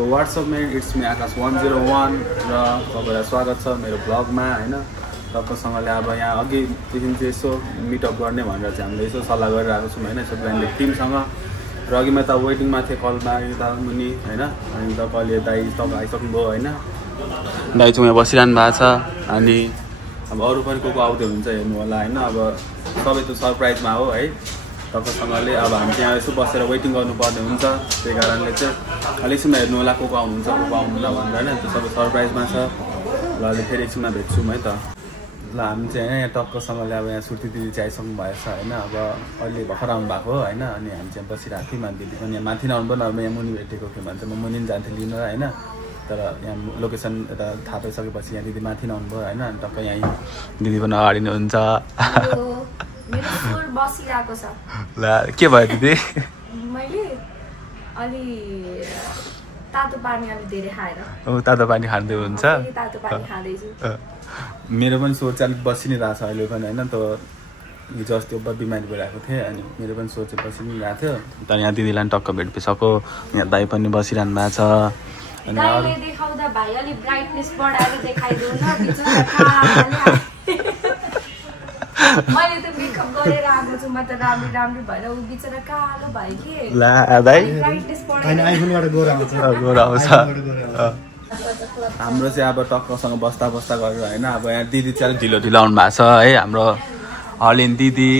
So WhatsApp में it's me आकाश 101 र तपाईलाई स्वागत छ मेरो ब्लगमा हैन। तपाईँसँगले अब यहाँ अघिदेखि चाहिँ यसो मिटअप गर्ने भनेर चाहिँ हामीले यसो सल्लाह गरिरहेको छौँ हैन, सब ब्रान्डेड टिमसँग। र अघि म त वेटिङमा थिएँ कलमा यता मुनि हैन, अनि त कहिले दाइ तपाईँ आइसक्नुभयो हैन। दाइ चाहिँ यहाँ बसिरहनु भएको छ अनि अब अरू पनि को आउँदै हुन्छ हेर्नु होला हैन। अब सबै त सरप्राइजमा हो है तपाईँसँगले। अब हामी चाहिँ यहाँ यसो बसेर वेटिङ गर्नुपर्ने हुन्छ, त्यही कारणले चाहिँ अलिकसम्म हेर्नु होला को आउनुहुन्छ को आउनुहुन्न भनेर हैन। त्यो सबै सरप्राइजमा छ। ल अहिले फेरि एकछिनमा भेट्छौँ है त। ल हामी चाहिँ यहाँ टक्कसँगले अब यहाँ सुर्ती दिदी चाहिँ आइसक्नु भएछ होइन। अब अहिले भर्खर आउनु भएको होइन। अनि हामी चाहिँ बसिरहेको थियौँ अनि दिदी पनि यहाँ माथि नआउनु पनि अब यहाँ मुनि भेटेको थियो भने चाहिँ म मुनि जान्थेँ लिन होइन। तर यहाँ लोकेसन यता थाहा पाइसकेपछि यहाँ दिदी माथि नआउनु भयो होइन। अनि टक्क यहीँ दिदी पनि अगाडि नै हुन्छ। ल के भयो दिदी? मैले अलि तातो पानी अलि धेरै खाएर तातो पानी खाँदै हुन्छ। तातो पानी खाँदैछु। मेरो पनि सोच अलिक बसि नै रहेछ अहिले पनि होइन। त हिजो अस्ति बिमारी भइरहेको थिएँ अनि मेरो पनि सोच बसि नै रहेको थियो। तर यहाँ दिदीलाई टक्क भेट भइसक्यो। यहाँ दाइ पनि बसिरहनु भएको छ। अनि दाइले देखाउँदा भाइ अलि ब्राइटनेस बढाएर देखाइदिउ न मैले त मेकअप गरेर आएको छु, म त राम्रो भएर उ बिचरा कालो भाइ के ला दाइ ब्राइटनेस बढाएर आइफोनबाट गोरा आउँछ। हाम्रो चाहिँ अब टक्कसँग बस्दा गरेर होइन। अब यहाँ दिदी चाहिँ अलिक ढिलो आउनु भएको छ है। हाम्रो हलिन दिदी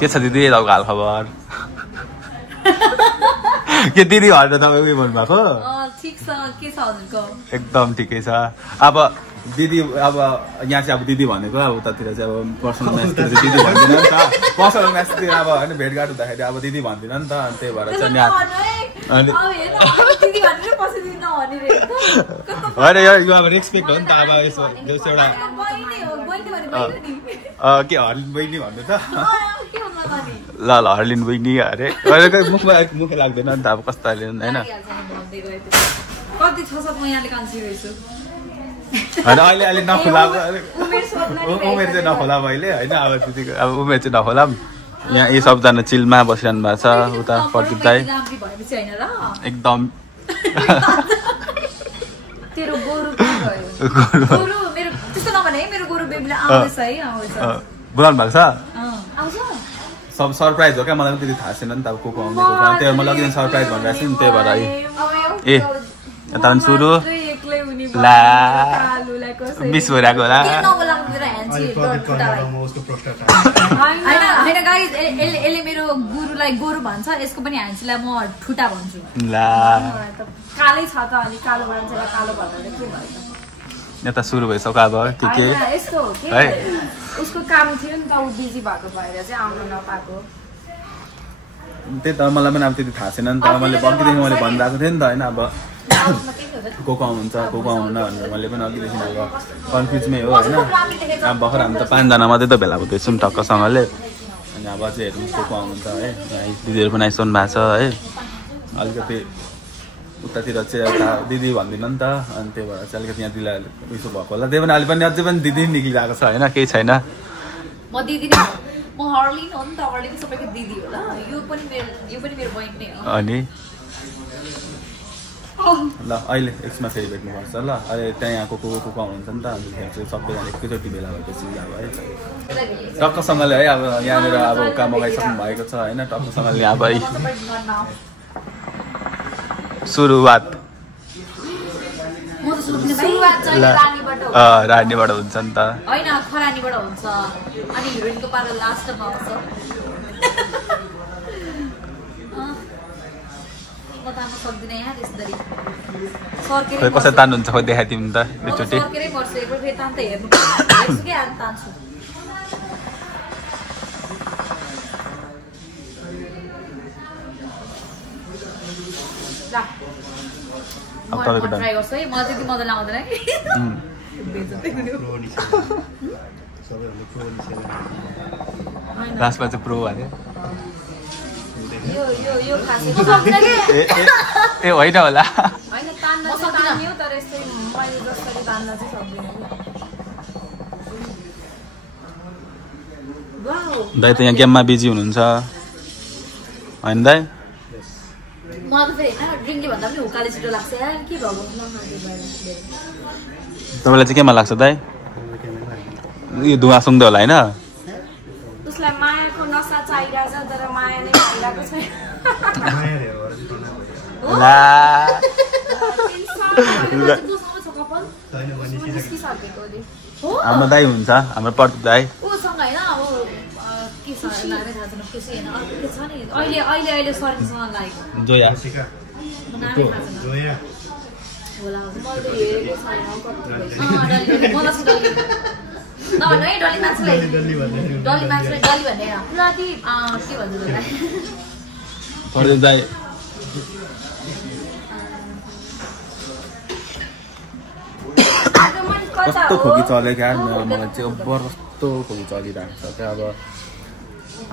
के छ दिदी? तपाईँको हाल खबर के दिदी भनेर तपाईँ उयो भन्नुभएको? एकदम ठिकै छ। अब दिदी अब यहाँ चाहिँ अब दिदी भनेको अब उतातिर चाहिँ अब पर्सनल म्याचतिर चाहिँ दिदी भन्दिनँ नि त। पर्सनल म्याचतिर अब होइन भेटघाट हुँदाखेरि अब दिदी भन्दिनँ नि त। अनि त्यही भएर चाहिँ यहाँ होइन यो अब रेस्पेक्ट हो नि त। अब यसो एउटा के हर्लिन बहिनी भन्नु त। ल हर्लिन बहिनी अरे मुखै लाग्दैन नि त अब कस्तो होइन। होइन अहिले नखोला उमेर चाहिँ नखोला मैले होइन। अब दिदीको अब उमेर चाहिँ नखोला। यहाँ यी सबजना चिलमा बसिरहनु भएको छ। उता प्रदीप दाइ एकदम बोलाउनु भएको छ। सब सरप्राइज हो क्या, मलाई पनि त्यति थाहा छैन नि त अब को आउने को कारण। त्यही मलाई अघि सरप्राइज भनिरहेको छु नि, त्यही भएर ए यता पनि सुरु ला मिस भइरहेको होला। यसले मेरो गुरुलाई गोरु भन्छ, यसको पनि ह्यान्सीलाई म ठुटा भन्छु। ला कालै छ त अलि कालो मान्छेलाई कालो भन्दा के भयो? यता सुरु भइसक्यो अब के यस्तो हो कि उसको काम थियो नि त, ऊ बिजी भएको भएर चाहिँ आउनु नपाएको। त्यही त मलाई पनि अब त्यति थाहा छैन नि त। मैले अघिदेखि मैले भनिरहेको थिएँ नि त होइन। अब को आउनुहुन्छ को आउनुहुन्न भनेर मैले पनि अघिदेखि अब कन्फ्युजमै हो होइन। अब भर्खर हामी त 5 जना मात्रै त भेला हुँदैछौँ टक्कसँगले। अनि अब चाहिँ हेर्नु को आउनुहुन्छ है। दिदीहरू पनि आइसक्नु भएको छ है। अलिकति उतातिर चाहिँ एउटा दिदी भन्दिनँ नि त। अनि त्यही भएर चाहिँ अलिकति यहाँ दिदीलाई उयो भएको होला। त्यही पनि अहिले पनि अझै पनि दिदी निक्लिरहेको छ होइन, केही छैन। म दिदी म हर्लिन हो नि त, हर्लिन सबैको दिदी हो ल। यो पनि मेरो बहिनी नै हो। अनि ल अहिले एकछिनमा फेरि भेट्नुपर्छ ल। अहिले त्यहाँ यहाँको को आउनुहुन्छ नि त। अन्तखेरि चाहिँ सबैजना एकैचोटि भेला भएपछि अब है टक्कसँगले है। अब यहाँनिर अब काम मगाइसक्नु भएको छ होइन। टक्कसँगले अब है सुरुवात रानीबाट हुन्छ नि त होइन, खरानीबाट हुन्छ। अनि हिरोइनको पारा लास्टमा आउँछ। कसरी तान्नुहुन्छ खोइ देखाइदिउँ नि त एकचोटि। अब तपाईँको ट्राई गर्छु है। मलाई त्यति मजा आउँदैन है। लास्टमा चाहिँ प्रो अरे ए होइन होला। दाइ त यहाँ गेममा बिजी हुनुहुन्छ होइन दाइ? मलाई त फेरि होइन ड्रिङ्कले भन्दा पनि हुक्काले छिटो लाग्छ यार के भयो तपाईँलाई चाहिँ केमा लाग्छ दाइ यो धुवा सुँग्दै होला होइन उसलाई मायाको नसा चाहिरहेछ तर माया नै भइरहेको छैन हाम्रो दाइ हुन्छ हाम्रो प्रदीप दाइ उसँग होइन अब के छ नामै थाहा छैन के छैन अर्को के छ नि अहिले सरिसँग लागेको जोया नामै थाहा छैन होला मैले त हेरेको छैन मलाई चाहिँ डल्ली नभन्नु है डल्ली मान्छेलाई डल्ली मान्छेलाई डल्ली भनेर राति के भन्छ प्रदीप दाइ कस्तो खोकी चलेको यार मलाई चाहिँ अब्बर कस्तो खोकी चलिरहेको छ क्या अब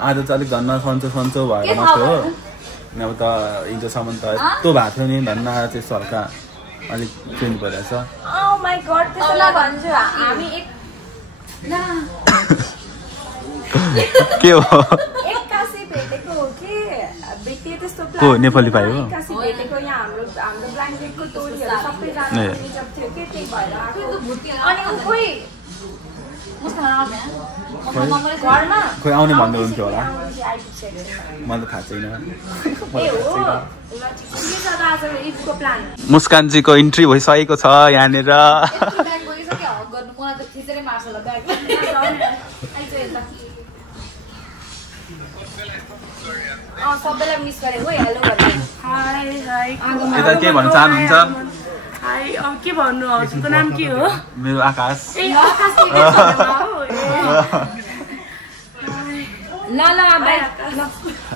आज चाहिँ अलिक धन्न सन्चो भएर मात्रै हो अब त हिजोसम्म त यस्तो भएको थियो नि धन्न आज चाहिँ हल्का अलिक चेन्ज भइरहेछ के हो को नेपाली भाइ हो खोइ आउने भन्दै हुन्थ्यो होला मलाई त थाहा छैन मुस्कानजीको इन्ट्री भइसकेको छ यहाँनिर सबैलाई मिस गरेको हेलो यता के भन्न चाहनुहुन्छ अब के भन्नु हजुरको नाम के हो मेरो आकाश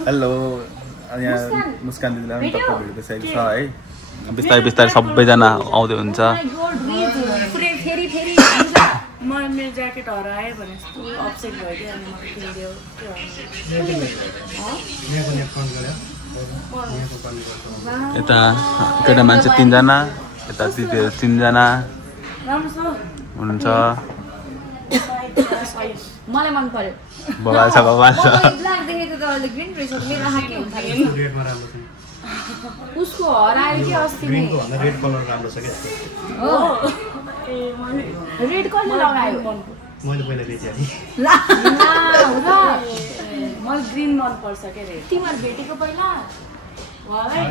हेलो यहाँ मुस्कान दिदीलाई पनि टक्क भेटिसकेको छ है बिस्तारै बिस्तारै सबैजना आउँदै हुन्छ मेरो ज्याकेट हरायो भने अपसेट भयो कि अनि मलाई किनिदियो यता केटा मान्छे 3 जना यता दिदीहरू 3 जना हुनुहुन्छ मलाई मन पर्यो बबाल छ ब्ल्याक देखेको त अहिले ग्रीन रहेछ मेरो आँखा के हुन्छ उसको हरायो कि अस्ति नै रेड कलर राम्रो छ के हो रेड कलर लगायो मैले पहिला बेचे नि मलाई ग्रीन मन पर्छ के रे तिमीहरु भेटेको पहिला मलाई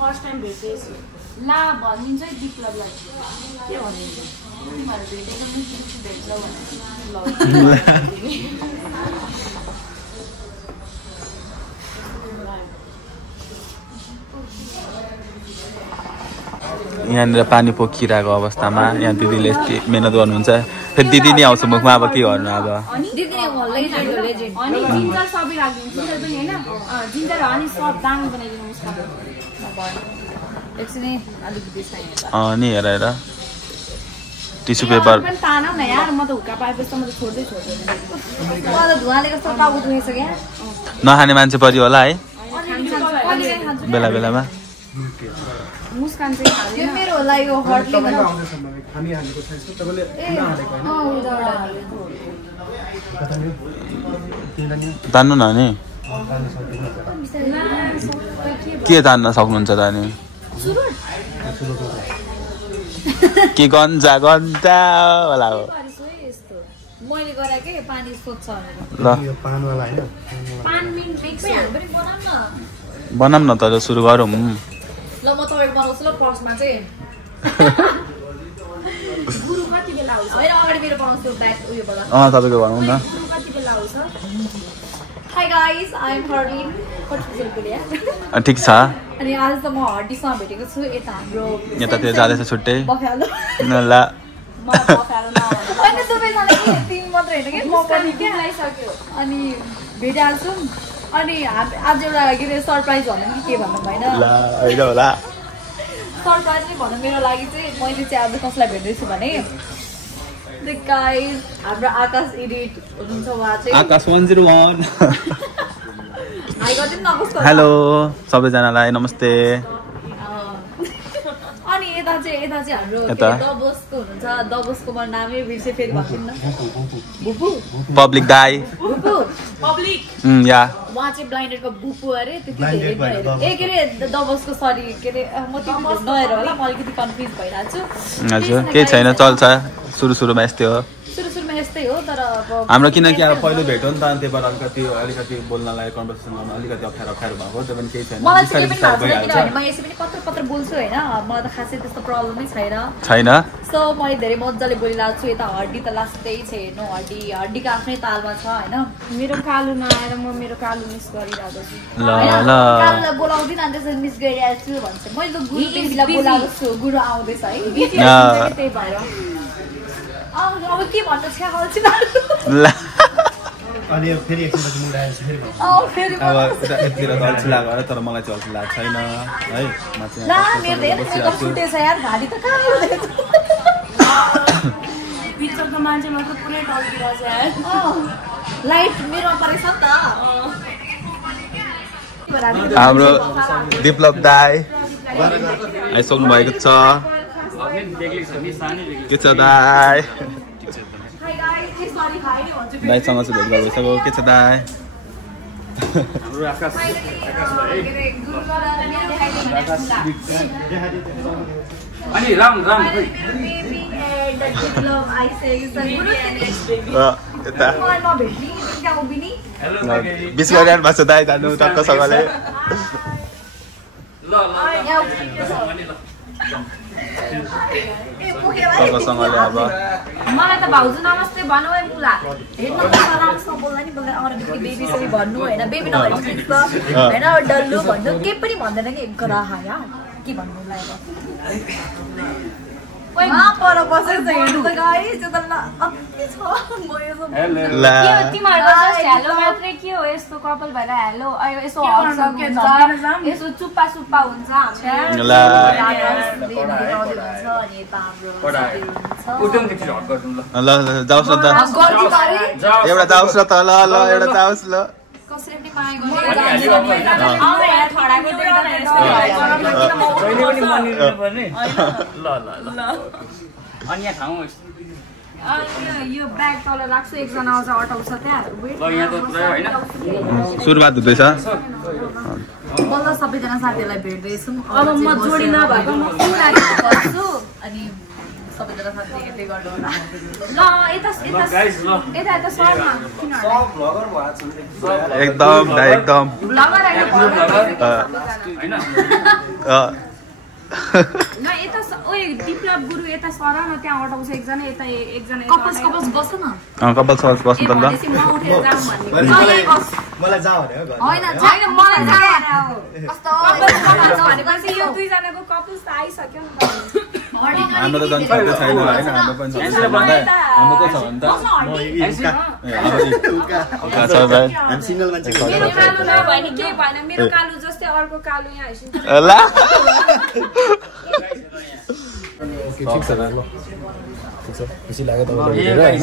फर्स्ट टाइम भेटेछु ला भनिन्छ है विप्लवलाई के भनिन्छ तिमीहरु भेटेको नि भेट्छ यहाँनिर पानी पोखिरहेको अवस्थामा यहाँ दिदीले यति मेहनत गर्नुहुन्छ फेरि दिदी नै आउँछ मुखमा अब के गर्नु अब दिदीले हल्लै लेजेन्ड अनि जिन्जर सबै राखिदिनु जिन्जर पनि हैन जिन्जर अनि सब दाङ बनाइदिनु उसको एकछिन अलिकति चाहिन्छ नि हेरेर टिस्यु पेपर पनि तानौ न यार म त हुक्का पाएपछि त म त छोड्दै मलाई धुवाले कस्तो टाउको दुखेछ क्या नखाने मान्छे परि होला है बेला बेलामा मुस्कान चाहिँ यो मेरो होला यो हर्टले हामी हालेको छैन तपाईले तान्नु न नि के तान्न सक्नुहुन्छ त अनि के गन्जा होला हो मैले गरे के पानी सोध्छ ल यो पानवाला हैन पान मिन मिक्स पनि बनाम न त सुरु गरौँ ल म तपाईको बनाउँछु ल पर्समा चाहिँ गुरु कति बेला आउँछ हैन अगाडि मेरो बनाउँछु ब्याक उयो बला तपाईको भनौँ न गुरु कति बेला आउँछ हाई गाइस आई एम हर्लिन कति बोलिया ठिक छ अनि आज त म हर्डीसँग भेटेको छु यता हाम्रो यतातिर जाँदैछ छुट्टै बफ्यालो ल म बफ्यालो न अनि सबैजना के तीन मात्र हैन के म पनि के आइसक्यो अनि भेटिहाल्छौँ अनि आज एउटा के रे सरप्राइज भन्नु कि के भन्नु भएन ल हैन होला सरप्राइज नै भन्नु मेरो लागि चाहिँ मैले चाहिँ आज कसलाई भेट्दैछु भने द गाइस हाम्रो आकाश एडिट हुनुहुन्छ उहाँ चाहिँ आकाश 101 हाई गर्दिनु न कस्तो हेलो सबैजनालाई नमस्ते अनि यता चाहिँ हाम्रो दबोसको हुनुहुन्छ दबोसको म नामै बिर्से फेरि भन्दिनँ बुबु पब्लिक दाई पब्लिक या उहाँ चाहिँ ब्लाइन्डेडको बुबु अरे त्यति धेरै के अरे दबोसको सरी के अरे म त्यति नहेर होला म अलिकति कन्फ्युज भइरहेको छु हजुर केही छैन चल्छ सुरुमा यस्तै हो सुरुमा यस्तै हो तर हाम्रो किनकि अब पहिलो भेट हो नि त त्यही भएर अलिकति बोल्नलाई कन्भर्सेसन गर्न अलिकति अप्ठ्यारो भएको त्यो पनि केही छैन मलाई चाहिँ केही पनि थाहा छैन किनभने म यसै पनि पत्र बोल्छु होइन मलाई त खासै त्यस्तो प्रब्लमै छैन सो मैले धेरै मजाले बोलिरहेको छु यता हड्डी त लास्टै छ हेर्नु हड्डीको आफ्नै तालमा छ होइन मेरो कालु नआएर म मेरो कालु मिस गरिरहेको छु कालुलाई बोलाउँदिनँ अनि त्यसरी मिस गरिरहेको छु भन्छ मैले त गुरु बेबीलाई बोलाएको छु गुरु आउँदैछ है त्यही भएर अब के भन्नु छ अनि फेरि एकछिनपछि मुड आएपछि फेरि अब यतितिर त अल्छी लाग्यो तर मलाई चाहिँ अल्छी लागेको छैन है मेरो धेरै मेकअप छुटेछ यार घाडी त कहाँ भित्रको मान्छे मात्र पुरै टल्किरहेछ यार लाइट मेरो परेछ नि त हाम्रो विप्लव दाई आइसक्नु भएको छ के छ दाई दाईसँग चाहिँ भेट भइसक्यो के छ दाई अनि राम खै बिस गरिरहनु भएको छ दाई जानु टक्कसँगले टक्कसँगले अब मलाई त भाउजू नमस्ते भन्नु है मुला हेर्नु राम्रोसँग बोल्दा नि बोल्दैन अरू बेबी सबै भन्नु होइन बेबी नभएर होइन डल्लु भन्नु केही पनि भन्दैन कि गराहा या के भन्नु लाग्यो पर बसेर चाहिँ हेर्नु त गाई त्यो त अति छ तिमीहरूको जस्ट हेलो मात्रै के हो यस्तो कपाल भएर हेलो यसो हग्स हुन्छ यसो चुप्पा सुप्पा हुन्छ ल जाओस् न त एउटा जाओस् न त ल एउटा जाओस् ल कसैले पनि माया यो ब्याग तल राख्छु एकजना आउँछ अटाउँछ त्यहाँ सुरुवात हुँदैछ बल्ल सबैजना साथीहरूलाई भेट्दैछौँ अब म जोडी नभएको म गर्छु अनि सबैजना साथी हेर्दै गर्नु होला ल यता सरमा एकदम एकदम ल यता ओए विप्लव गुरु यता सर न त्यहाँ अटाउँछ एकजना यता एकजना कपल्स बस्छ न कपल्स बस्नु त ल म उठेर जाऊँ भन्ने मलाई जाऊ भने होइन मलाई कस्तो भनेपछि यो दुईजनाको कपल्स त आइसक्यो नि त हाम्रो त झन् छँदै छैन होइन हाम्रो पनि हाम्रो को छ भने हामी सिङ्गल मान्छे मेरो कालु नभए नि केही भएन मेरो कालु जस्तै अर्को कालु यहाँ आइसिन्छ खुसी लाग्यो तपाईँलाई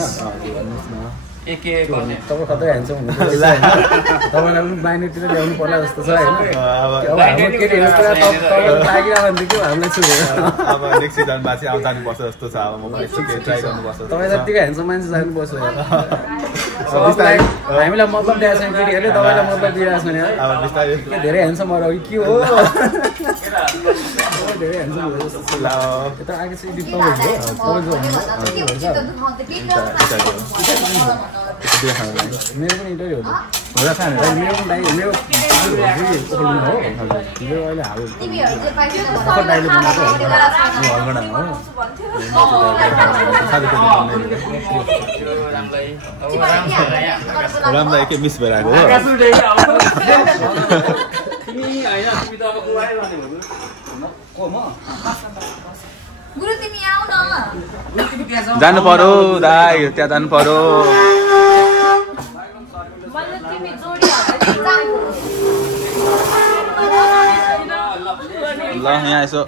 तपाईँ कतै ह्यान्डसम हुनुहुन्छ तपाईँलाई पनि बाहिरतिर ल्याउनु पर्ला जस्तो छ होइन अब हाम्रो केटीहरू पुरा लागिरहेको भने के हामीलाई छुट्यो अब नेक्स्ट सिजनमा चाहिँ अब जानुपर्छ जस्तो छ अब म पनि ठिकै ट्राई गर्नुपर्छ तपाईँ जतिको ह्यान्डसम मान्छे जानुपर्छ हामीलाई मतलब दिएको छैन केटीहरूले तपाईँलाई मतलब दिइरहेको छ नि है अब बिस्तारै धेरै ह्यान्डसमहरू अघि के हो धेरै ह्यान्डसम हो जस्तो यता आगे चाहिँ डिप्लो हुन्छ मेरो पनि इन्टरभ्यू हो मेरो पनि मेरो अहिले हाल दाइले बनाएको हलगडा हो रामलाई के मिस भएर आएको गुरु तिमी आऊ न जानु पर्यो दाइ त्यहाँ जानु पर्यो तिमी जोडी ल यहाँ यसो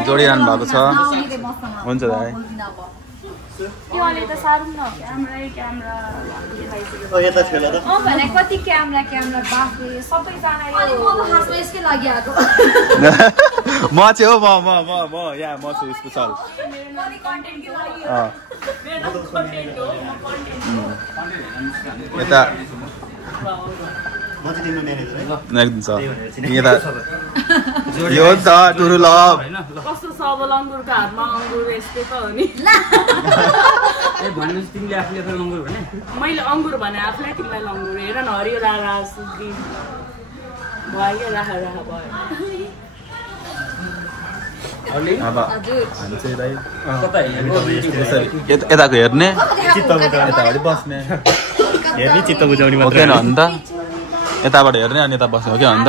जोडिरहनु भएको छ हुन्छ दाइ त्यो अलि त साह्रो न क्यामेरा भने कति क्यामेरा बाफे सबैजना अनि म त खासमा यसकै लागि आएको म चाहिँ हो म यहाँ म छु स्पेशल यता यो त टुरु लभ कस्तो सबल अङ्गुरको हातमा अङ्गुर यस्तै त हो नि भन्नु तिमीले आफूले अङ्गुर भने मैले अङ्गुर भने आफूलाई तिमीलाई अङ्गुर हेर न हरियो रारा सुक्दी भयो राखा भयो यताको हेर्ने यताबाट बस्ने चित्त बुझाउने मात्रै हो नि त यताबाट हेर्ने अनि यता बस्ने हो क्या अन्त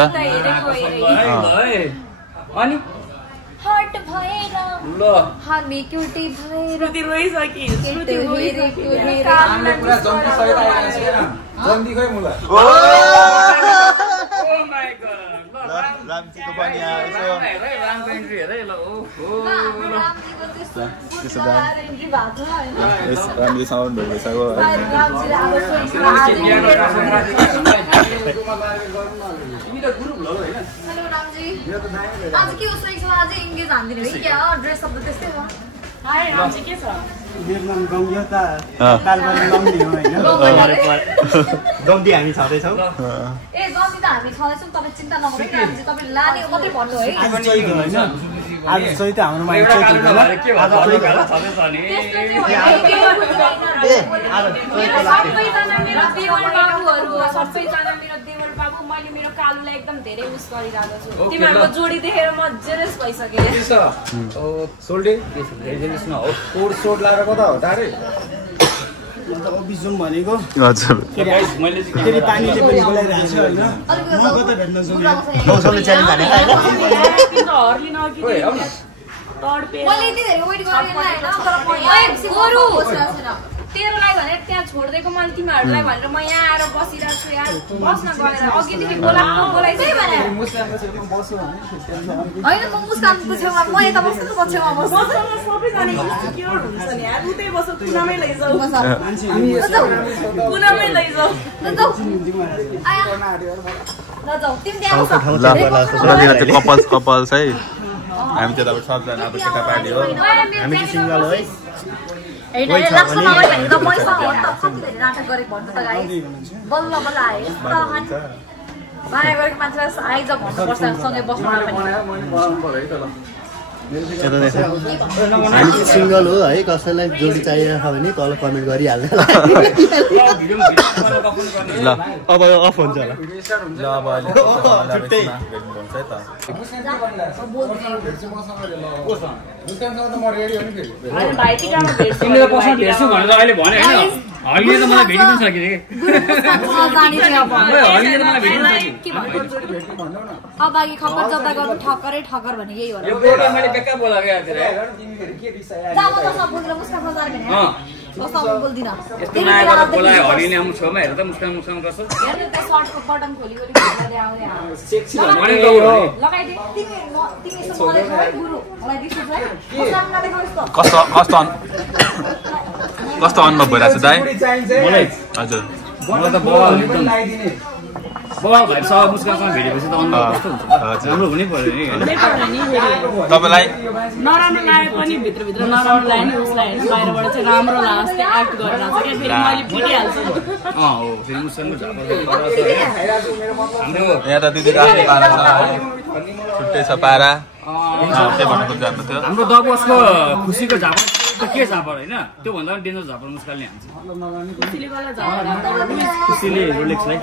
अनि हट भएर ल हामी क्युटी भएर श्रुति रोइसकि श्रुति रामजीको पनि रामको एन्ट्री हेर ल ओहो रामजी साउन्ड भइसक्यो हेलो रामजी आज के उसको आज इङ्गेज हान्दिने है क्या ड्रेस सब त्यस्तै हो हाय रामजी के छ मेरो नाम गङ्ग्यो त तालबारी गम्दी हो हैन गम्दी हामी छदैछौँ ए गम्दी त हामी छदैछौँ तपाईँ चिन्ता नगर्नु रामजी तपाईले लाने मात्रै भन्नु है आज चाहिँ हैन आज चाहिँ त हाम्रो मान्छे चाहिँ हुँदैन आज चाहिँ छदैछ नि सबैजना मेरो देवर बाबुहरू हो सबैजना मेरो देवर बाबु मैले मेरो कालुलाई एकदम धेरै मिस गरिरहेको छु तिमीहरूको जोडी देखेर म जेलस भइसकेँ सोल्डे जेलस न हो कोड सोड लाएर कता हो टाढै अन्त अफिस जाउँ भनेको हजुर फेरि पानीले पनि बोलाइरहेको छ हैन म कता भेट्न जाउँ मौसमले च्यालेन्ज हाने हैन तिम्रो हर्ली नकि तडपे मैले यति धेरै वेट गरेन हैन तर म यहाँ गोरु तेरोलाई भनेर त्यहाँ छोडिदिएको मैले तिमीहरूलाई भनेर म यहाँ आएर बसिरहेको छु यार बस्न गएर अघिदेखि बोलाइसक्यो होइन म मुस्कानको छेउमा म यता बस्छु त छेउमा बस्छु सबैजना इन्सिक्योर हुन्छ नि यार उतै बस कुनामै लैजाऊ कुनामै लैजाऊ जाऊ तिमी त्यहाँ बस कपल्स है हामी चाहिँ अब सबजना अब केटापाटी हो हामी चाहिँ सिंगल हो है लास्टमा नगरी भने त मैसँग हो त कति धेरै नाटक गरेको भन्नु त गाइस बल्ल बल्ल आए माया गरेको मान्छेलाई आइज भन्नुपर्छ सँगै बस्नु हामी चाहिँ सिंगल हो है कसैलाई जोडी चाहिएको छ भने तल कमेन्ट गरिहाल्नु ल अब अफ हुन्छ होला ल अब अहिले भेट्नुहुन्छ है त भाइ टिकामा भेट्छु तिमीले पस्न भेट्छु भनेर अहिले भने हैन हल्लीले त मलाई भेटिदिन सकिरे अब अघि खपर जता गर्नु ठक्करै ठक्कर भने यही हो यो बोर्डमा मैले बेक्का बोला क्या तेरे बोल्दिन यस्तो नयाँ गरेर बोलायो हल्लीले आउनु छेउमा हेर त मुस्कान मुस्कान गर्छ सर्टको बटन खोली खोली सेक्सी भन्ने त हो लगाइदिए तिमी यसो मलाई है गुरु मलाई दिसु है कस्तो अनुभव भइरहेको छ दाइ मलाई हजुर मलाई त बवाल एकदम बवाल भाइ सब मुस्कानसँग भेटेपछि त अनुभव कस्तो हुन्छ राम्रो हुनै पर्यो नि तपाईलाई नराम्रो लागे पनि भित्रभित्र नराम्रो लाग्यो नि उसलाई बाहिरबाट चाहिँ राम्रो लाग्छ जस्तै एक्ट गरिरहेको छ क्या फेरि मैले फुटिहाल्छु हो फेरि मुस्कानको झापा हाम्रो यहाँ त दिदी राख्ने पारा छ छुट्टै छ पारा के भन्नु खोज्दै हाम्रो थियो हाम्रो दबसको खुसीको झापा त के झापर हैन त्यो भन्दा पनि डेन्जर झापर मुस्कालले हान्छ खुसीले गर्दा झापा खुसीले रोलेक्सलाई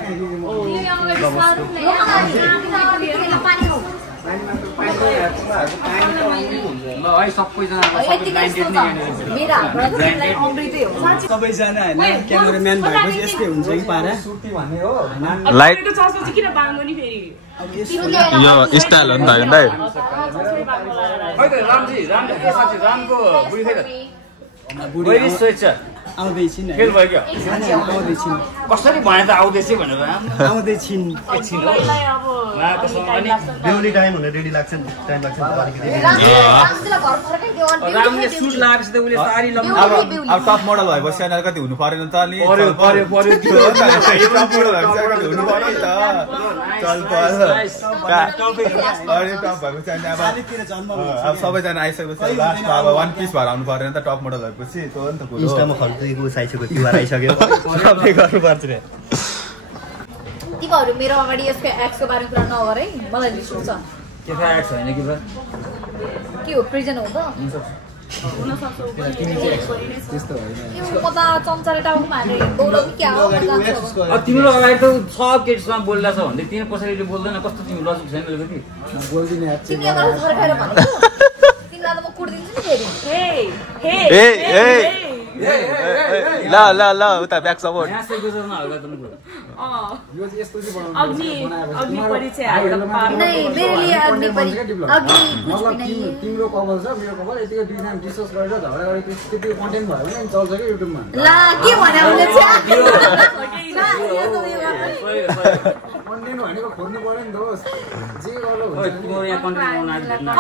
ल है सबैजना सबैजना हैन क्यामेराम्यान भएपछि यस्तै हुन्छ कि पारा लाइट चस्मा चाहिँ किन बाङ्गो नि फेरि यो स्टाइल हो नि त दाइ खै त रामजी साथी रामको बुढी खै त बुढी स्वेच्छा आउँदैछिन् फेल भयो क्या आउँदैछिन् कसरी भने त आउँदैछ भनेर आउँदैछिन् एकछिन बेहुली टाइम हुन रेडी लाग्छ नि टाइम लाग्छ नि त अलिकति रामले सुट लगाएपछि त उसले सारी लगाउनु अब टप मोडल भएपछि कति हुनु परेन त नि पर्यो टप मोडल भएपछि कति हुनु पर्यो नि त चल अब सबैजना आइसकेपछि लास्टमा अब वान पिस भएर आउनु परेन त टप मोडल भएपछि त्यो नि त कुरो इन्स्टामा खर्चेको साइजको तिहार आइसक्यो सबै गर्नुपर्छ नि तिमीहरू मेरो अगाडि यसको एक्सको बारेमा कुरा नगर है मलाई रिस उठ्छ के फ्याक्ट छैन कि बा के हो प्रिजन हो त म त चम्चाले टाउकोमा हालेर बोलाउ कि क्या हो तिम्रो अगाडि त सब केटीसँग बोल्दा छ भन्दै तिमी कसैले बोल्दैन कस्तो तिमी लजिक छैन अलिकति बोल्दिने तिमीले मलाई फर्काएर भनेको तिमीलाई त म कुट्दिन्छु नि फेरि ल उता ब्याक सपोर्ट यहाँ चाहिँ गुजरातमा हल्का तुमको यो चाहिँ यस्तो चाहिँ बनाउनु अग्नि परिचय हालेर पार्नु नहीं मेरे लिए अग्नि परी अग्नि कुछ भी मतलब नहीं है तिम्रो कपाल छ मेरो कपाल यतिको दुईजना डिस्कस गरेर झगडा गरेर त्यतिको कन्टेन्ट भयो भने चल्छ कि युट्युबमा ला के भने उसले चाहिँ कन्टेन्ट भनेको खोज्नु पर्यो नि दोस्त जे गर्नु तिम्रो यहाँ कन्टेन्ट बनाउन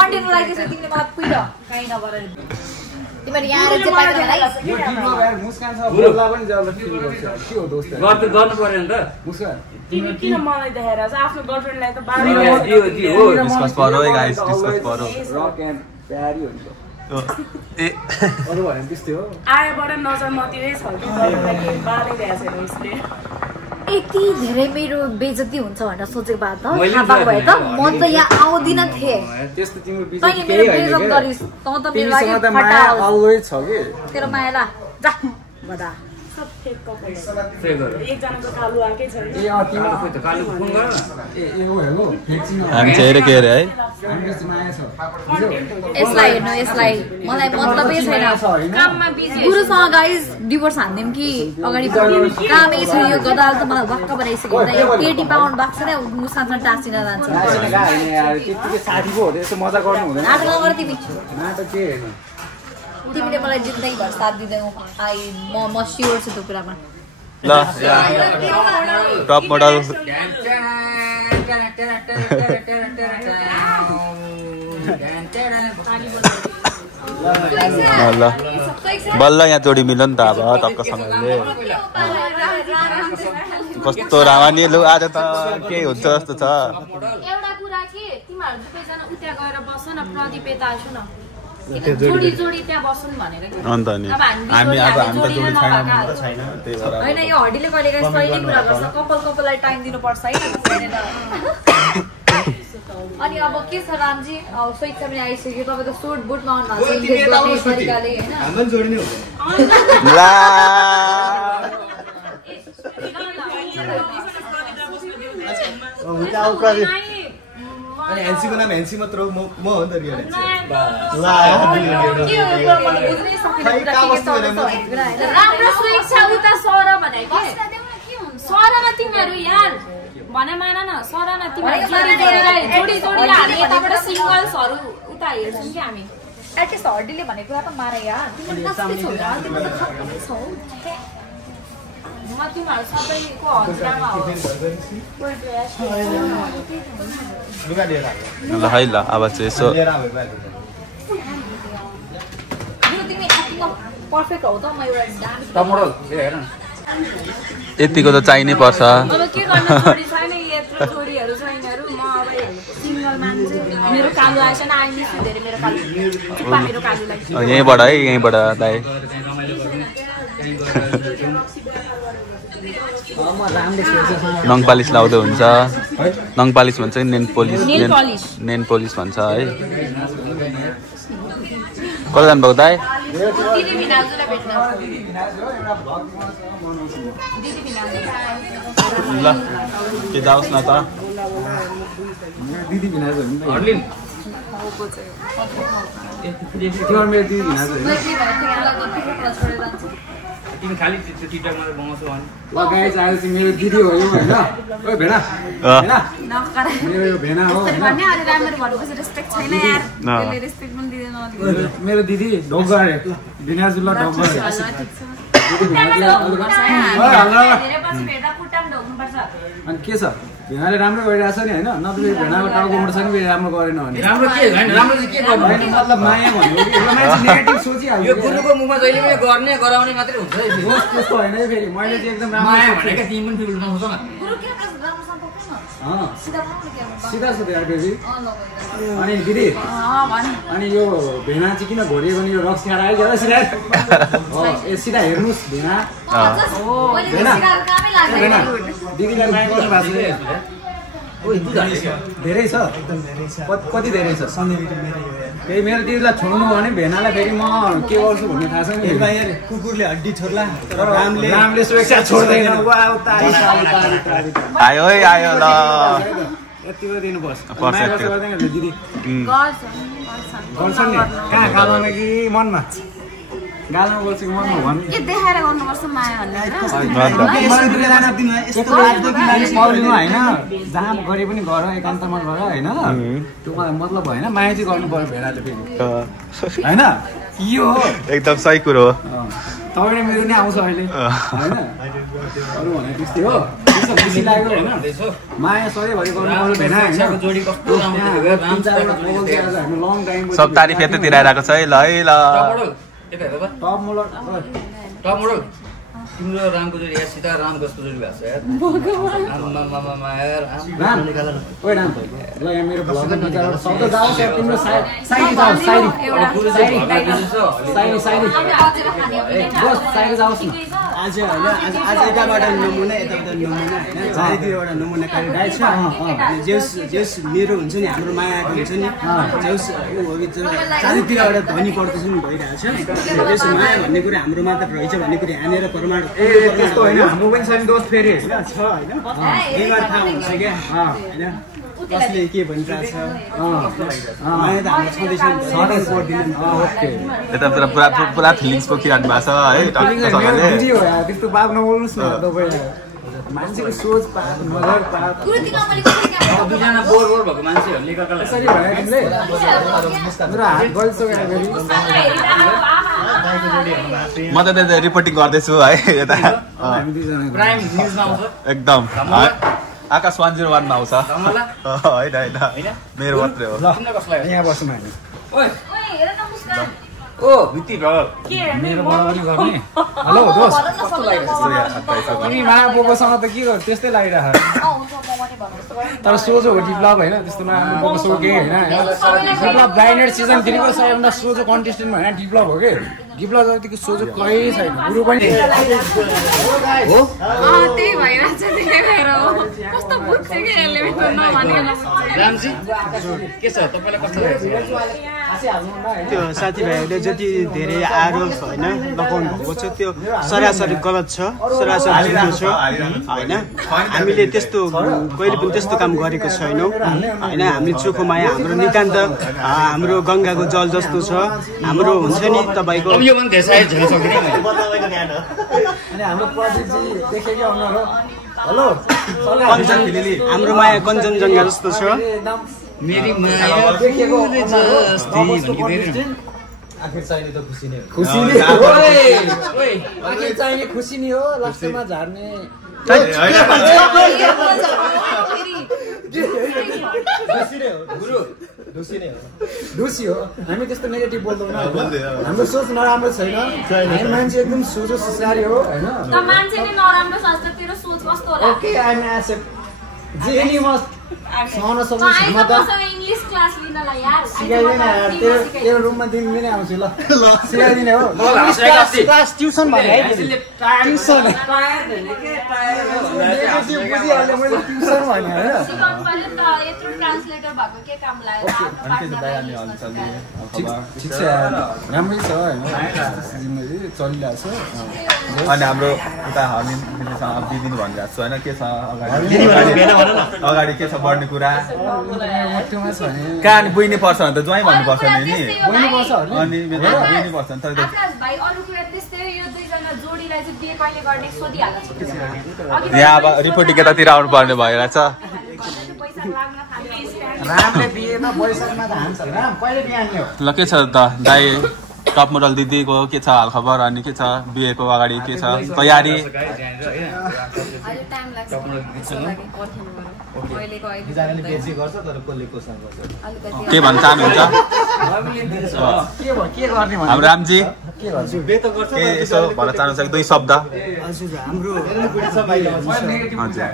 कन्टेन्ट लागि चाहिँ तिमीले मलाई पुइर काहीँ नगर तिमीहरू यहाँ आएर चाहिँ पाइदैन है यो टिममा यार मुस्कान छ बोल्दा पनि ज्यादा फिल गर्छ के हो दोस्त गर्नु पर्यो नि त मुस्कान तिमी किन मलाई देखाएर आफ्नो गर्लफ्रेन्डलाई त बारे डिस्कस गरौ है गाइस डिस्कस गरौ रक एन्ड प्यारी हुन्छ ए अरु भने त्यस्तै हो आएबाट नजर मतिरै छ कि गर्लफ्रेन्डलाई बारे ल्याएछ उसले यति धेरै मेरो बेइज्जती हुन्छ भनेर सोचेको बाद त थाहा पाएको भए त म त यहाँ आउँदिन थिएँ त्यस्तो तिम्रो तैँले मेरो बेइज्जत गरिस् त त मेरो लागि तिमीसँग त माया फटाओस् अलवेज छ के तेरो माया ला जा बदा सब फेक कपल फेक गर एकजनाको कालु आएकै छ ए तिम्रो खोइ त कालु फोन गर न ए हो हेलो फेक्सिङ हामी चाहिँ हेरे के अरे है हामीसँग माया छ यसलाई हेर्नु यसलाई मलाई मतलबै छैन काममा बिजी गुरुसँग गाइस डिभोर्स हान्दिम कि अगाडि कामै छ यो गदाल त मलाई वाक्क बनाइसक्यो नि त केटी पाउन्ड बाक्स नै मुसानसँग टाँसिन जान्छ हैन यार त्यतिकै साथी पो हो त्यसो मजा गर्नु हुँदैन नाटक नगर तिमी नाटक के हैन तिमीले मलाई जिन्दगीभर साथ दिँदैनौ म स्योर छु त्यो कुरामा ल टप मोडल ल बल्ल यहाँ जोडी मिल्यो नि त अब टक्कसँगले कस्तो रामानी लु आज त के हुन्छ जस्तो छ एउटा कुरा के तिमीहरू दुवैजना उता गएर बस न प्रदीप यता आछु न जोडी जोडी त्यहाँ बस्नु भनेर अन्त नि हामी अब हामी त जोडी छैन त्यही भएर होइन यो हड्डीले कहिले काहीँ सही कुरा गर्छ कपाललाई टाइम दिनुपर्छ है अनि अब के छ रामजी स्वेच्छा पनि आइसक्यो तपाईँ त सुट बुटमा आउनु भएको छ तरिकाले होइन हाम्रो जोडी नै हो ला हुन्छ आउ प्रदीप अनि हेन्सीको नाम हेन्सी मात्र हो म हो नि त रियल ला राम्रो स्वेच्छा उता सर भने के सर न तिमीहरू यार भने मान न सर न तिमीहरू जोडी जोडी हामी यताबाट सिङ्गल्सहरू उता हेर्छौँ कि हामी एटलिस्ट हड्डीले भनेको कुरा त मार यार तिमीले कस्तो छौ यार तिमीले त खत्तम छौ म तिमीहरू सबैको हजुरआमा हो लुगा लिएर ल है ल अब चाहिँ यसो लिएर आऊ भाइ यो तिमी एक्टिङमा पर्फेक्ट हौ त म एउटा दामी टप मोडल हेर न यतिको त चाहिनै पर्छ अब के गर्न छोडी छैन यत्रो छोरीहरू छैनहरू म अब सिङ्गल मान्छे मेरो कालु आएछ नि आई मिस धेरै मेरो कालु चुप्पा मेरो कालुलाई यहीँबाट है यहीँबाट दाइ नङ पालिस लाउँदै हुन्छ नङ पालिस भन्छ कि नेन पोलिस भन्छ है कता जानुभएको दाइ दिदी भिनाजुलाई भेट्न ल के जाओस् न त दिदी भिनाजु हुन्छ हर्लिन तिम्रो मेरो दिदी भिनाजु होइन तिमी खाली टिकटकमा बनाउँछौ अनि ल गाइस आज चाहिँ मेरो दिदी हो यो हैन ओइ भेना भेना मेरो यो भेना हो भन्ने अलि राम्ररी भन्नुपर्छ रेस्पेक्ट छैन यार त्यसले रेस्पेक्ट पनि दिँदैन अलि मेरो दिदी ढोगरे भिनाजु ल ढोगरे धेरै पछि भेट्दा खुट्टा पनि ढोग्नुपर्छ अनि के छ भेनाले राम्रो गरिरहेछ नि होइन नत्र भेनाको टाउको मोड छ नि राम्रो गरेन भने राम्रो के होइन राम्रो चाहिँ के गर्नु मतलब माया भनेको मान्छे नेगेटिभ सोचिहाल्छ यो गुरुको मुखमा जहिले पनि गर्ने गराउने मात्रै हुन्छ त्यस्तो होइन फेरि मैले चाहिँ एकदम राम्रो माया भनेको तिमी पनि फिल नहुँछ न सिधा सिधा फेरि अनि दिदी अनि यो भेना चाहिँ किन घोरिएको नि यो रक्स खाएर आइदियो सिधा सिधा हेर्नुहोस् भेना दिदीलाई माया गर्नु भएको धेरै छ कति धेरै छ फेरि मेरो दिदीलाई छोड्नु भने भेनालाई फेरि म के गर्छु भन्ने थाहा छ नि कुकुरले हड्डी छोड्ला रामले सुरक्षा छोड्दैन आयो है आयो ल यतिको दिनुपर्छ गर्दैन दिदी गर्छन् नि कहाँ गालामा कि मनमा गालामा बोल्छ कि मनमा भन्नु के देखाएर गर्नुपर्छ माया पौलीमा होइन जहाँ गरे पनि गर एकान्तमा गर होइन त्यो मतलब होइन माया चाहिँ गर्नु पर्यो भेडाले फेरि होइन यो हो एकदम सही कुरो हो तपाईँले मेरो नि आउँछ अहिले होइन अरू भने त्यस्तै हो त्यस्तो खुसी लाग्यो होइन माया सधैँभरि गर्नु पर्यो भेना होइन लङ टाइम सब तारिफ यतातिर आइरहेको छ है ल है ल टप मोडल तिम्रो रामको जोडी या सीता राम कसको जोडी भएको छ यार राम ओइ राम ल यहाँ मेरो भ्लगमा निकालेर शब्द जाओस् यार तिम्रो साइरी जाओस् साइरी जाओस् न आज होइन आज यताबाट नमुना यताबाट नमुना होइन चारैतिरबाट नमुना गाइड छ जेस मेरो हुन्छ नि हाम्रो मायाको हुन्छ नि जेस चारैतिरबाट ध्वनि प्रदर्शन भइरहेको छ जेस माया भन्ने कुरा हाम्रो मात्र रहेछ भन्ने कुरा हानेर प्रमाण त्यस्तो होइन हाम्रो पनि छ नि दोस्त फेरि छ होइन यहीँबाट थाहा हुन्छ क्या होइन कसले के भनिरहेछ माया त हाम्रो छँदैछ यता पुरा फिलिङ्स पोखिरहनु भएको छ है टक्कसँगले त्यस्तो बात नबोल्नुहोस् न तपाईँ मान्छेको सोच पात नगर पात दुईजना बोर भएको मान्छेहरूले कसरी भयो तिमीले मेरो हात गइसक्यो म त रिपोर्टिङ गर्दैछु है यता प्राइम न्युजमा आउँछ एकदम आकाश 101 मा आउँछ होइन होइन मेरो मात्रै हो यहाँ बसौँ हामी ओ भित्ति भयो मेरो बढाउने गर्ने हेलो दोस्त तिमी माया बोकोसँग त के गर्छ त्यस्तै लागिरहेको तर सोझो हो डिभलप होइन त्यस्तो नराम्रो बोको सो केही होइन डिभलप ब्लाइन्डेड सिजन 3 को सबैभन्दा सोझो कन्टेस्टेन्ट होइन डिभलप हो कि डिभलप जतिको सोझो कहीँ छैन गुरु पनि त्यही भइरहेछ त्यही हो कस्तो बुझ्छ कि यसले नभनेको रामजी के छ तपाईँलाई कस्तो लाग्छ त्यो साथीभाइहरूले जति धेरै आरोप होइन लगाउनु भएको छ त्यो सरासरी गलत छ सरासरी झुटो छ होइन हामीले त्यस्तो कहिले पनि त्यस्तो काम गरेको छैनौँ होइन हामी चोखो माया हाम्रो नितान्त हाम्रो गङ्गाको जल जस्तो छ हाम्रो हुन्छ नि तपाईँको अनि हाम्रो प्रोजेक्ट चाहिँ देखेकै अनुहार हो हेलो हाम्रो माया कञ्चनजङ्घा जस्तो छ मेरी माया देखेको जस्तै आखिर चाहिने त खुसी नै हो आखिर चाहिने खुसी नै हो लास्टमा झार्ने दोषी हो हामी त्यस्तो नेगेटिभ बोल्दैनौँ हाम्रो सोच नराम्रो छैन हामी मान्छे एकदम सोझो सुसारी हो होइन मान्छे नै नराम्रो सोच्छ तेरो सोच कस्तो होला ओके आई एम एक्सेप्ट जे नि मस्ट सहन सक्नु क्षमता इंग्लिश क्लास लिनलाई यार सिकाइदिन यार तेरो रुममा दिनदिनै आउँछु ल सिकाइदिने हो क्लास ट्युसन भने है ट्युसन टायर भने के टायर बुझिहाल्यो मैले ट्युसन भने हैन सिकाउनु पर्यो त यत्रो ट्रान्सलेटर भएको के काम लाग्यो ठिक छ राम्रै छ हैन जिम्मेवारी चलिरहेछ अनि हाम्रो उता हर्निसँग बिदिनु भनिरहेको छु होइन के छ अगाडि के छ बढ्ने कुरा कहाँ बुझ्नै पर्छ भने त ज्वाइँ भन्नुपर्छ नि अनि बुझ्नै पर्छ नि त आकाश भाइ अरु कुरा त्यस्तै यो दुईजना जोडीलाई चाहिँ बिहे कहिले गर्ने सोधिहाल्छ यहाँ अब रिपोर्टिङ यतातिर आउनु पर्ने भइरहेछ पैसा लाग्न थाल्यो रामले बिहेमा बैशाखमा त हान्छ राम कहिले बिहे हान्ने हो ल के छ त दाइ टप मोडल दिदीको के छ हालखबर अनि के छ बिहेको अगाडि के छ तयारी अहिले टाइम लाग्छ दुईजनाले बेसी गर्छ तर कसले कोसँग गर्छ के भन्न चाहनुहुन्छ के गर्ने हाम्रो रामजी के गर्छु बे त गर्छ के यसो भन्न चाहनुहुन्छ दुई शब्द हजुर हाम्रो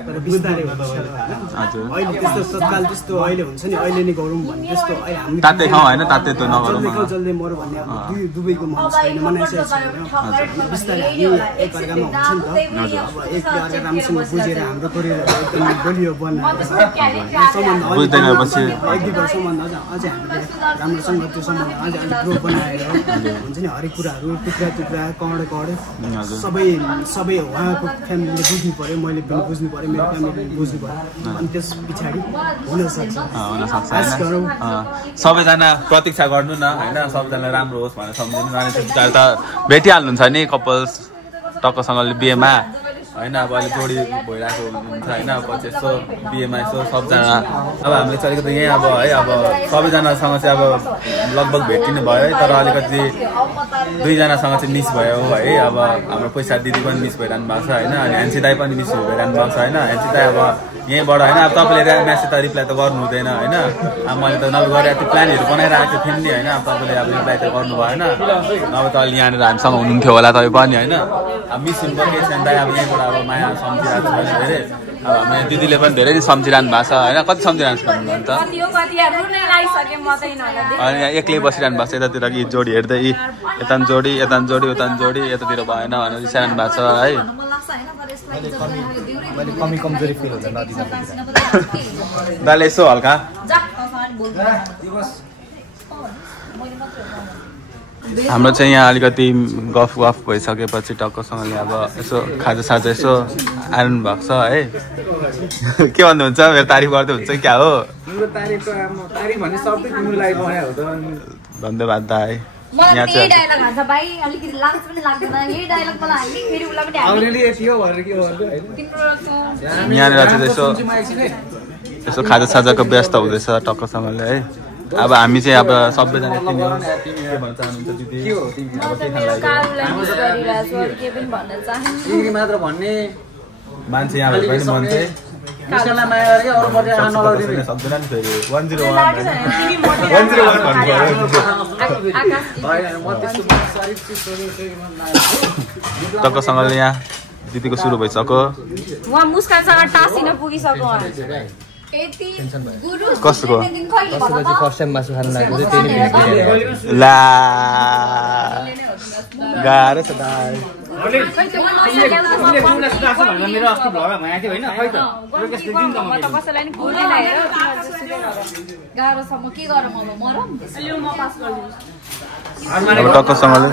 तर बिस्तारै हुन्छ हजुर अहिले त्यस्तो तत्काल त्यस्तो अहिले हुन्छ नि अहिले नै गरौँ भन्ने त्यस्तो हामी ताते खाउँ होइन ताते त नगरौँ जल्दै मरौँ भन्ने अब दुबईको मान्छे छैन मनाइसकेको छैन बिस्तारै एक अर्कामा हुन्छ नि त अब एक अर्का राम्रोसँग बुझेर हाम्रो परिवार एकदम बलियो बनाएर बुझ्दैन पछि एक दुई वर्षसम्म अझै हामीले राम्रोसँग त्यो सम्बन्ध अझै अलिक ग्रो बनाएर हुन्छ नि हरेक कुराहरू टुक्रा टुक्रा कड सबै उहाँको फ्यामिलीले बुझ्नु पऱ्यो मैले पनि बुझ्नु पऱ्यो मेरो फ्यामिलीले बुझ्नु पऱ्यो अनि त्यस पछाडि हुनसक्छ सबैजना प्रतीक्षा गर्नु न होइन सबैजना राम्रो होस् भनेर सम्झिनु अनि त्यसपछि त भेटिहाल्नुहुन्छ नि कपल्स टक्कसँगले बिहेमा होइन अब अहिले जोडी भइरहेको हुन्छ होइन पछि यसो बिहेमा यसो सबजना अब हामीले चलेको त यहीँ अब है अब सबैजनासँग चाहिँ अब लगभग भेटिने भयो है तर अलिकति दुईजनासँग चाहिँ मिस भयो है अब हाम्रो पैसा दिदी पनि मिस भइरहनु भएको छ होइन अनि एनसी दाई पनि मिस भइरहनु भएको छ होइन एनसी दाई अब यहीँबाट होइन अब तपाईँले म्यासेज त रिप्लाई त गर्नु हुँदैन होइन अब मैले त नभए गरेर त्यो प्लानहरू बनाइरहेको थिएँ नि होइन अब तपाईँले अब रिप्लाई त गर्नु भएन नभए त अहिले यहाँनिर हामीसँग हुनुहुन्थ्यो होला तपाईँ पनि होइन अब मिस हुनुभयो केही छैन दाई अब यहीँबाट अब माया सम्झिरहेको छ धेरै अब हाम्रो दिदीले पनि धेरै सम्झिरहनु भएको छ होइन कति सम्झिरहनु सक्नुहुन्छ अनि यहाँ एक्लै बसिरहनु भएको छ यतातिर कि जोडी हेर्दै यता जोडी यता जोडी उता जोडी यतातिर भएन भनेर रिसाइरहनु भएको छ है मैले कमी कमजोरी फिल हुन्छ नदीमा दाले यसो हल्का हाम्रो चाहिँ यहाँ अलिकति गफ भइसकेपछि टक्कसँगले अब यसो खाजा यसो आइरहनु भएको छ है के भन्नुहुन्छ मेरो तारिफ गर्दै हुन्छ क्या हो धन्यवाद दाइ यहाँ चाहिँ यहाँनिर चाहिँ यसो खाजाको व्यस्त हुँदैछ टक्कसँगले है अब हामी चाहिँ अब सबैजना मान्छे यहाँ पनि मन चाहिँ सक्दैन नि फेरि 101 टक्कसँगले यहाँ दिदीको सुरु भइसक्यो उहाँ मुस्कानसँग टाँसिन पुगिसक्यो कसको फर्स्ट टाइम मासु खानु लागेको चाहिँ त्यही ला गाह्रो छ दाइ टक्कसँगले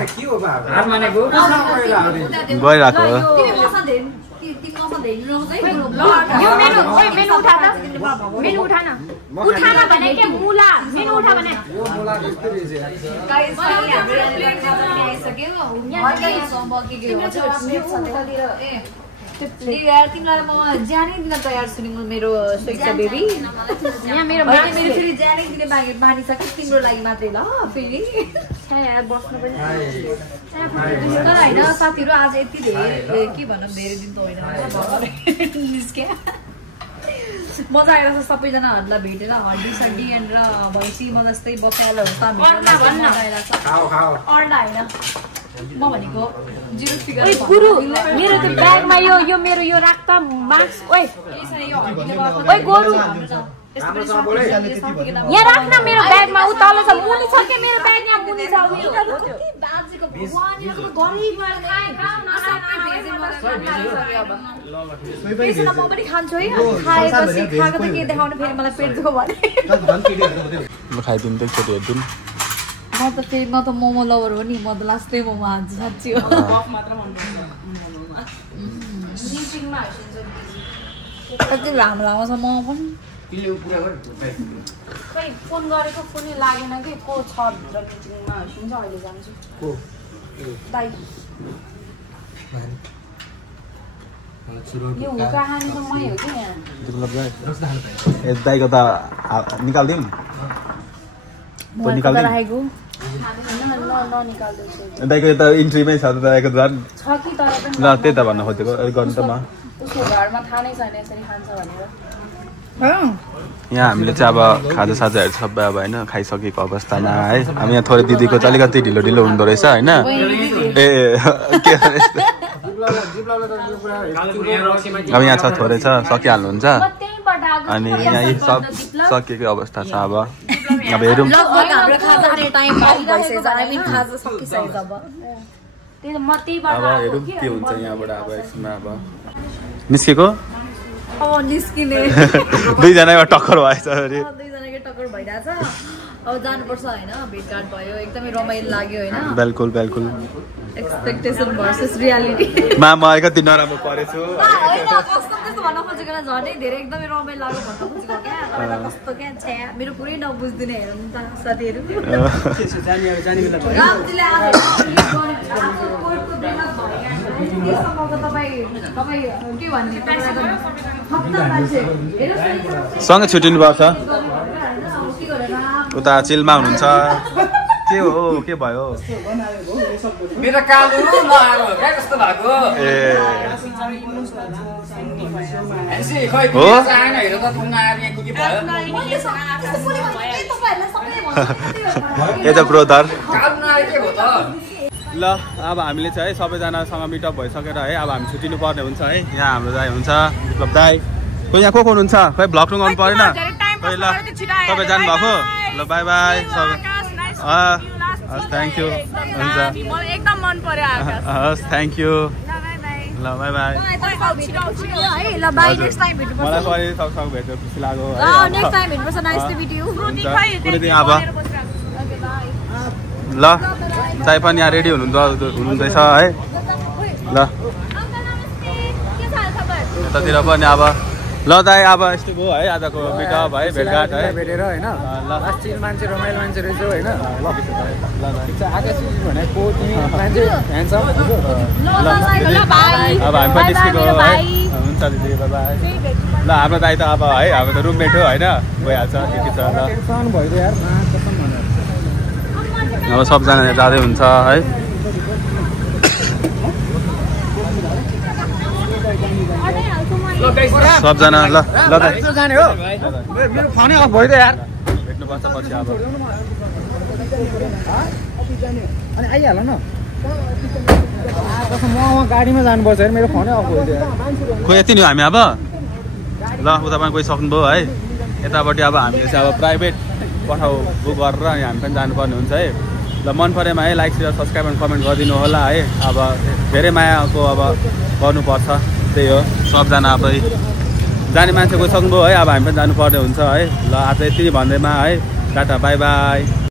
गइरहेको हो तिमीलाई म ज्यानै दिन तयार छु नि मेरो स्वेच्छा बेबी यहाँ मेरो फेरि ज्यानै दिने मानिसक्यो तिम्रो लागि मात्रै ल फेरि बस्नु पनि तर होइन साथीहरू आज यति धेरै के भनौँ धेरै दिन त होइन निस्क्या मजा आइरहेको छ सबैजनाहरूलाई भेटेर हड्डी सड्डी र भैँसी म जस्तै बफ्यालोहरू त अर्डा होइन म भनेको जिरो फिगर गुरु मेरो त ब्यागमा यो मेरो यो राख त मास्क ओइ गोरु यहाँ राख्न मेरो ब्यागमा उ तल छ मुनि छ के मेरो ब्याग यहाँ मुनि छ बाजेको भगवानको गरिब म पनि खान्छु है खाएपछि खाएको त के देखाउनु फेरि मलाई पेट दुख्यो भने खाइदिनु त एकचोटि हेरिदिउँ म त फेरि म त मोमो लभर हो नि म त लास्टै मोमो हान्छु साँच्ची हो कति लामो लामो छ मोमो पनि खै फोन गरेको फोनै लागेन कि को छ भित्र मिटिङमा हुन्छ अहिले जान्छु दाइ यो हुका हानी त मै हो कि यहाँ दाइको त निकालिदिउँ राखेको दाइको त इन्ट्रीमै छ दाइको झन् छ कि तर ल त्यही त भन्न खोजेको गर्नु त म उसको घरमा थाहा नै छैन यसरी खान्छ भनेर यहाँ हामीले चाहिँ अब खाजासाजाहरू सबै अब होइन खाइसकेको अवस्थामा है हामी यहाँ थोरै दिदीको चाहिँ अलिकति ढिलो ढिलो हुँदो रहेछ होइन ए के अब यहाँ छ थोरै छ सकिहाल्नुहुन्छ अनि यहाँ सब सकिएको अवस्था छ अब हेरौँ अब हेरौँ के हुन्छ यहाँबाट अब एकछिनमा अब निस्केको दुईजनामा टक्कर भएछ अरे दुईजनाकै टक्कर भइरहेछ अब जानुपर्छ होइन भेटघाट भयो एकदमै रमाइलो लाग्यो होइन बिल्कुल बिल्कुल एक्सपेक्टेसन भर्सेस रियालिटी मा म अलिकति नराम्रो परेछु होइन कस्तो कस्तो भन्न खोजेको झन् धेरै एकदमै रमाइलो लाग्यो भन्न खोजेको क्या तपाईँलाई कस्तो क्या छ्या मेरो पुरै नबुझ्दिने हेर्नु त साथीहरू रामजीले आज कोर्टको बेला भयो तपाईँ के भन्ने सँगै छुट्टिनु भएको छ उता चिलमा हुनुहुन्छ के हो के भयो मेरो कालो नआएको क्या कस्तो भएको ए हो आएन हेर त तुम नआएर यहाँ के भयो ए त ब्रोदर कालो नआएर के हो त ल अब हामीले चाहिँ है सबैजनासँग मिटअप भइसकेर है अब हामी छुट्टिनु पर्ने हुन्छ है यहाँ हाम्रो दाइ हुन्छ विप्लव दाइ खोइ यहाँ को हुनुहुन्छ खोइ भ्लग टु गर्नु परेन खोइ ल तपाईँ जानुभएको ल बाई बाई सबै हस् थ्याङ्क यू हुन्छ एकदम मन पर्यो हस् थ्याङ्क यू ल बाई बाई मलाई पनि सबसँग भेट्नु खुसी लाग्यो कुनै दिन अब ल चाय पनि यहाँ रेडी हुनुहुँदैछ है ल यतातिर पनि अब ल दाइ अब यस्तो भयो है आजको मिटअप है भेटघाट है भेटेर होइन चिल मान्छे रमाइलो मान्छे रहेछ होइन आकाश भनेको मान्छे ह्यान्डसम अब हामी पनि निस्केको है हुन्छ दिदी बाई ल हाम्रो दाइ त अब है हाम्रो त रुममेट हो होइन गइहाल्छ के छ ल अब सबजना जाँदै हुन्छ है सबजना ल ल जाने हो मेरो फोनै अफ भइदियो यार भेट्नुपर्छ पछि अब अनि आइहाल न म गाडीमा जानुपर्छ अरे मेरो फोनै अफ भइदियो खोइ यति नि हो हामी अब ल उता पनि गइसक्नुभयो है यतापट्टि अब हामीले चाहिँ अब प्राइभेट पठाउ बुक गरेर अनि हामी पनि जानुपर्ने हुन्छ है ल मन परेमा है like share subscribe and comment गरिदिनु होला है अब धेरै मायाको अब गर्नुपर्छ त्यही हो सबजना अब जाने मान्छे गइसक्नुभयो है अब हामी पनि जानुपर्ने हुन्छ है ल आज यति भन्दैमा है टाटा बाई बाई